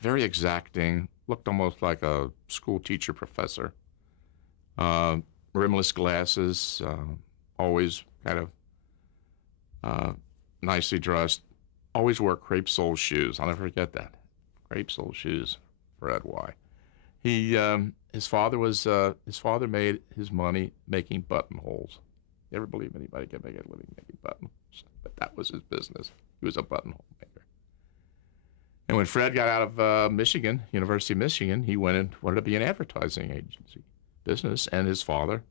very exacting, looked almost like a school teacher professor. Rimless glasses, always kind of nicely dressed. Always wore crepe sole shoes. I'll never forget that. Crepe sole shoes, Fred Y. His father made his money making buttonholes. You ever believe anybody can make a living making buttonholes? But that was his business. He was a buttonhole maker. And when Fred got out of Michigan, University of Michigan, he wanted to be an advertising agency business, and his father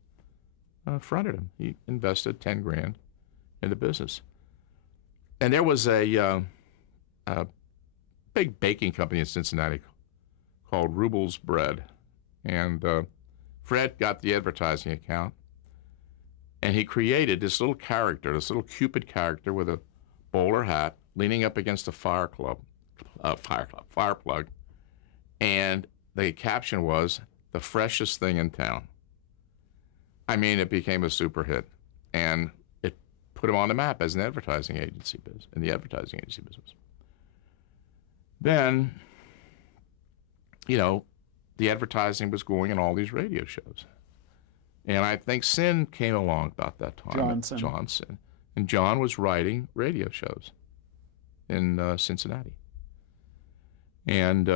fronted him. He invested $10,000 in the business. And there was a big baking company in Cincinnati called Rubel's Bread. And Fred got the advertising account, and he created this little character, this little Cupid character with a bowler hat leaning up against a fire plug. And the caption was, "The freshest thing in town." I mean, it became a super hit. And it put him on the map as an advertising agency business, in the advertising agency business. Then, the advertising was going in all these radio shows. And I think Sin came along about that time. Johnson. And John was writing radio shows in Cincinnati. And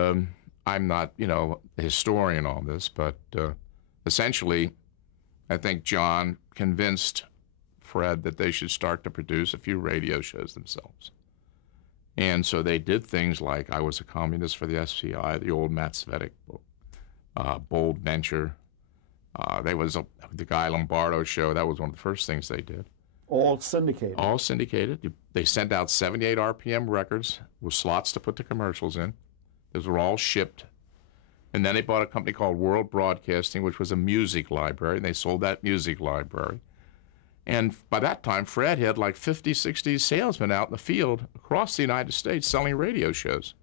I'm not, a historian on this, but essentially, I think John convinced Fred that they should start to produce a few radio shows themselves. And so they did things like I Was a Communist for the SCI, the old Matt Svedek book, Bold Venture. There was the Guy Lombardo show. That was one of the first things they did. All syndicated. All syndicated. They sent out 78 RPM records with slots to put the commercials in. Those were all shipped. And then they bought a company called World Broadcasting, which was a music library, and they sold that music library. And by that time, Fred had like 50, 60 salesmen out in the field across the United States selling radio shows.